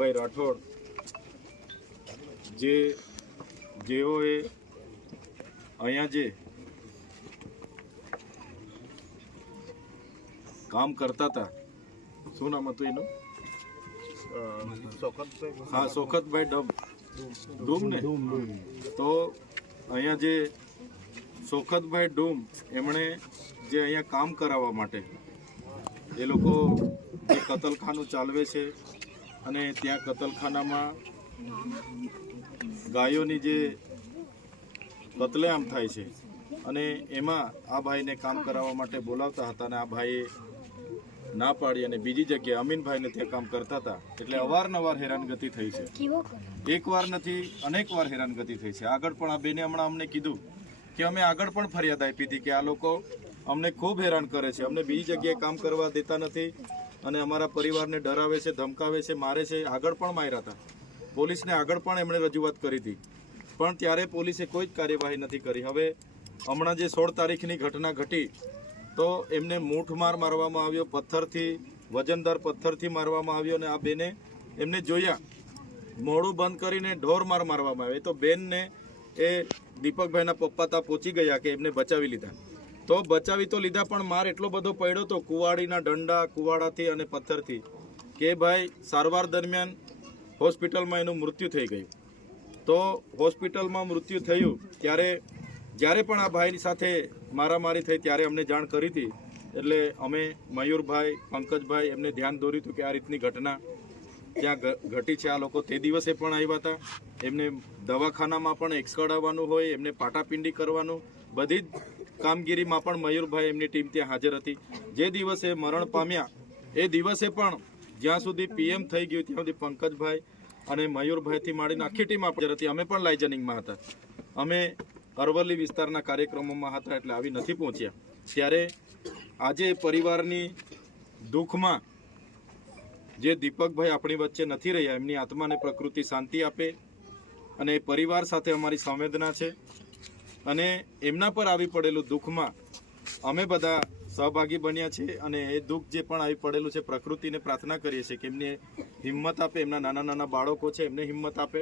દીપકભાઈ રાઠોડ જેઓએ અહીંયા જે કામ કરતા હતા, શું નામ હતું એનું? હા, શોકતભાઈ ડૂમ ને. તો અહીંયા જે શોકતભાઈ ડૂમ એમણે જે અહીંયા કામ કરાવવા માટે એ લોકો જે કતલખાનું ચાલવે છે અને ત્યાં કતલખાનામાં ગાયોની જે કતલેઆમ થાય છે અને એમાં આ ભાઈને કામ કરાવવા માટે બોલાવતા હતા અને આ ભાઈએ ના પાડી અને બીજી જગ્યાએ અમીનભાઈને ત્યાં કામ કરતા હતા. એટલે અવારનવાર હેરાનગતિ થઈ છે. એક વાર નથી, અનેક વાર હેરાનગતિ થઈ છે. આગળ પણ આ બેને હમણાં અમને કીધું કે અમે આગળ પણ ફરિયાદ આપી હતી કે આ લોકો અમને ખૂબ હેરાન કરે છે, અમને બીજી જગ્યાએ કામ કરવા દેતા નથી અને અમારા પરિવારને ડરાવે છે, ધમકાવે છે, મારે છે. આગળ પણ માર્યા હતા. પોલીસને આગળ પણ એમણે રજૂઆત કરી હતી, પણ ત્યારે પોલીસે કોઈ જ કાર્યવાહી નથી કરી. હવે હમણાં જે 16 તારીખની ઘટના ઘટી તો એમને મૂઠમાર મારવામાં આવ્યો, પથ્થરથી, વજનદાર પથ્થરથી મારવામાં આવ્યો અને આ બેને એમને જોયા મોડું બંધ કરીને ઢોરમાર મારવામાં આવ્યો. તો બેનને એ દીપકભાઈના પપ્પા ત્યાં પહોંચી ગયા કે એમને બચાવી લીધા. તો બચાવી તો લીધા પણ માર એટલો બધો પડ્યો તો કુવાડીના દંડા, કુવાડાથી અને પથ્થરથી કે ભાઈ સારવાર દરમિયાન હોસ્પિટલમાં એનું મૃત્યુ થઈ ગયું. તો હોસ્પિટલમાં મૃત્યુ થયું ત્યારે જ્યારે પણ આ ભાઈની સાથે મારામારી થઈ ત્યારે અમને જાણ કરી હતી. એટલે અમે મયુરભાઈ, પંકજભાઈ એમને ધ્યાન દોર્યું હતું કે આ રીતની ઘટના ત્યાં ઘટી છે. આ લોકો તે દિવસે પણ આવ્યા હતા. એમને દવાખાનામાં પણ એક્સકડાવવાનું હોય, એમને પાટાપિંડી કરવાનું, બધી જ કામગીરીમાં પણ મયુરભાઈ એમની ટીમ ત્યાં હાજર હતી. જે દિવસે મરણ પામ્યા એ દિવસે પણ જ્યાં સુધી પીએમ થઈ ગયું ત્યાં સુધી પંકજભાઈ અને મયુરભાઈથી માંડીને આખી ટીમ હાજર હતી. અમે પણ લાઇજનિંગમાં હતા. અમે અરવલ્લી વિસ્તારના કાર્યક્રમોમાં હતા એટલે આવી નથી પહોંચ્યા. ત્યારે આજે પરિવારની દુઃખમાં જે દીપકભાઈ આપણી વચ્ચે નથી રહ્યા, એમની આત્માને પ્રકૃતિ શાંતિ આપે અને પરિવાર સાથે અમારી સંવેદના છે. અને એમના પર આવી પડેલું દુઃખમાં અમે બધા સહભાગી બન્યા છે અને એ દુઃખ જે પણ આવી પડેલું છે પ્રકૃતિને પ્રાર્થના કરીએ છીએ કે એમને હિંમત આપે, એમના નાના નાના બાળકો છે એમને હિંમત આપે